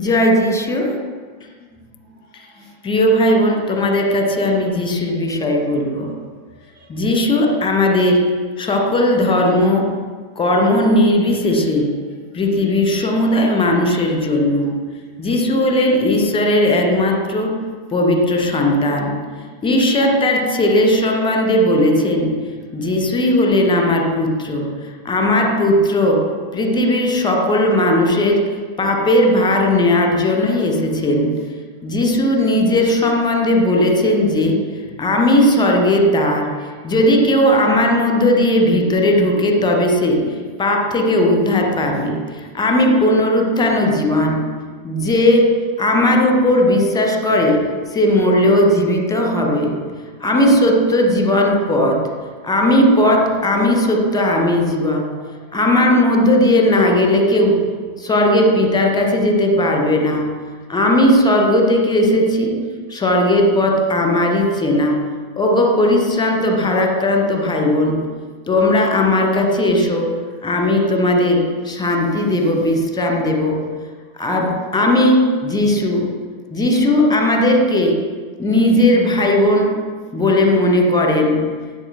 জয় যিশু। প্রিয় ভাই বোন তোমাদের কাছে আমি যিশুর বিষয়ে বলব। যিশু আমাদের সকল ধর্ম, কর্ম নির্বিশেষে পৃথিবীর সমুদায় মানুষের জন্য। যিশু হলেন ঈশ্বরের একমাত্র পবিত্র সন্তান। ঈশ্বর তার ছেলের সম্বন্ধে বলেছেন, যিশুই হলেন আমার পুত্র। আমার পুত্র পৃথিবীর সকল মানুষের পাপের ভার নেয়ার জন্যই এসেছেন। যিশু নিজের সম্বন্ধে বলেছেন যে, আমি স্বর্গের দ্বার। যদি কেউ আমার মধ্য দিয়ে ভিতরে ঢুকে, তবে সে পাপ থেকে উদ্ধার পাবে। আমি পুনরুত্থান জীবন। যে আমার উপর বিশ্বাস করে, সে মরলেও জীবিত হবে। আমি সত্য জীবন পথ। আমি পথ, আমি সত্য, আমি জীবন। আমার মধ্য দিয়ে না গেলে কেউ স্বর্গের পিতার কাছে যেতে পারবে না। আমি স্বর্গ থেকে এসেছি, স্বর্গের পথ আমারই চেনা। ওগো পরিশ্রান্ত, ভারাক্রান্ত ভাই বোন তোমরা আমার কাছে এসো, আমি তোমাদের শান্তি দেব, বিশ্রাম দেব। আমি যিশু যিশু আমাদেরকে নিজের ভাই বোন বলে মনে করেন।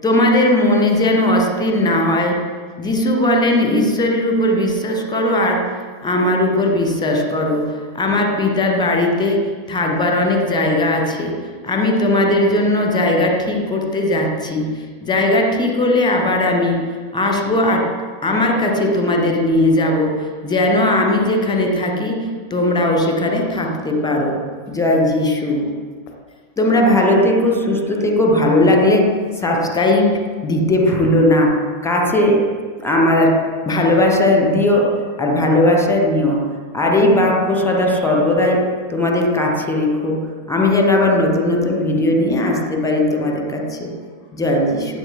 তোমাদের মনে যেন অস্থির না হয়। যিশু বলেন, ঈশ্বরের উপর বিশ্বাস করো আর আমার উপর বিশ্বাস করো। আমার পিতার বাড়িতে থাকবার অনেক জায়গা আছে। আমি তোমাদের জন্য জায়গা ঠিক করতে যাচ্ছি। জায়গা ঠিক হলে আবার আমি আসব আর আমার কাছে তোমাদের নিয়ে যাব। যেন আমি যেখানে থাকি, তোমরাও সেখানে থাকতে পারো। জয় যিশু। তোমরা ভালো থেকো, সুস্থ থেকো। ভালো লাগলে সাবস্ক্রাইব দিতে ভুলো না। কাছে আমার ভালোবাসা দিও। আর ভালোবাসা নিও আর এই বাক্য সদা সর্বদাই তোমাদের কাছে রেখো। আমি যেন আবার নতুন নতুন ভিডিও নিয়ে আসতে পারি তোমাদের কাছে। জয় যিশু।